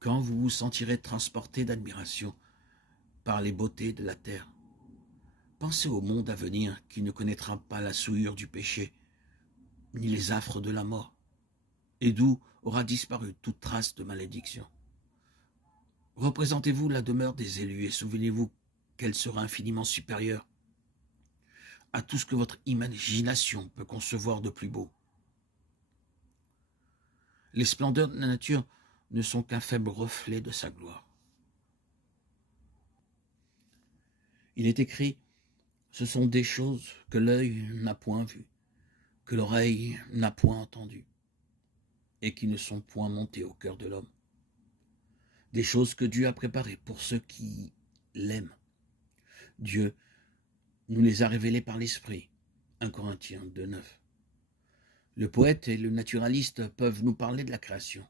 Quand vous vous sentirez transporté d'admiration par les beautés de la terre, pensez au monde à venir qui ne connaîtra pas la souillure du péché, ni les affres de la mort, et d'où aura disparu toute trace de malédiction. Représentez-vous la demeure des élus et souvenez-vous qu'elle sera infiniment supérieure à tout ce que votre imagination peut concevoir de plus beau. Les splendeurs de la nature ne sont qu'un faible reflet de sa gloire. Il est écrit, ce sont des choses que l'œil n'a point vues, que l'oreille n'a point entendues, et qui ne sont point montées au cœur de l'homme. Des choses que Dieu a préparées pour ceux qui l'aiment. Dieu nous les a révélées par l'Esprit. 1 Corinthiens 2,9. Le poète et le naturaliste peuvent nous parler de la création,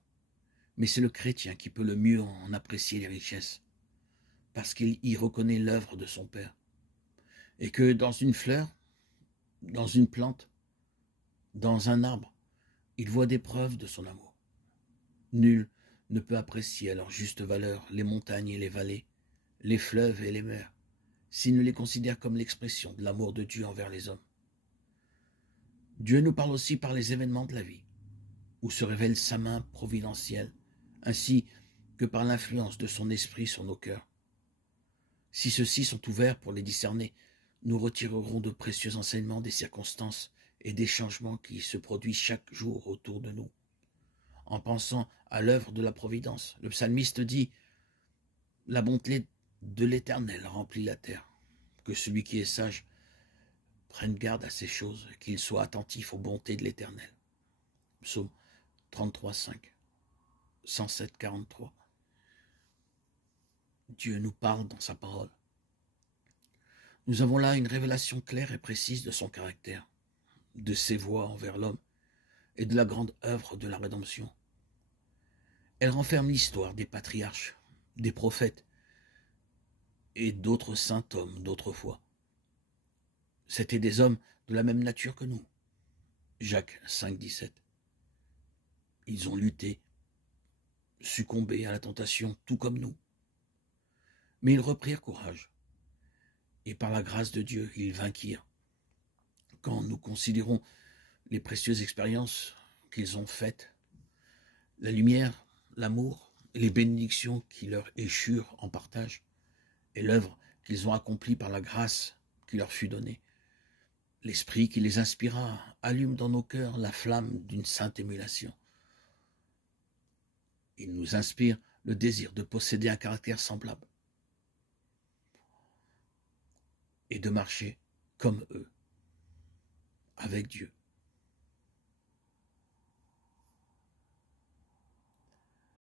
mais c'est le chrétien qui peut le mieux en apprécier les richesses, parce qu'il y reconnaît l'œuvre de son Père, et que dans une fleur, dans une plante, dans un arbre, il voit des preuves de son amour. Nul ne peut apprécier à leur juste valeur les montagnes et les vallées, les fleuves et les mers, s'il ne les considère comme l'expression de l'amour de Dieu envers les hommes. Dieu nous parle aussi par les événements de la vie, où se révèle sa main providentielle, ainsi que par l'influence de son esprit sur nos cœurs. Si ceux-ci sont ouverts pour les discerner, nous retirerons de précieux enseignements des circonstances et des changements qui se produisent chaque jour autour de nous. En pensant à l'œuvre de la providence, le psalmiste dit « La bonté de l'Éternel remplit la terre. Que celui qui est sage prenne garde à ces choses, qu'il soit attentif aux bontés de l'Éternel. » Psaume 33, 5, 107, 43. Dieu nous parle dans sa parole. Nous avons là une révélation claire et précise de son caractère, de ses voies envers l'homme et de la grande œuvre de la rédemption. Elle renferme l'histoire des patriarches, des prophètes et d'autres saints hommes d'autrefois. C'étaient des hommes de la même nature que nous. Jacques 5, 17. Ils ont lutté, succombé à la tentation, tout comme nous. Mais ils reprirent courage. Et par la grâce de Dieu, ils vainquirent. Quand nous considérons les précieuses expériences qu'ils ont faites, la lumière, l'amour et les bénédictions qui leur échurent en partage, et l'œuvre qu'ils ont accomplie par la grâce qui leur fut donnée, l'esprit qui les inspira allume dans nos cœurs la flamme d'une sainte émulation. Il nous inspire le désir de posséder un caractère semblable et de marcher comme eux, avec Dieu.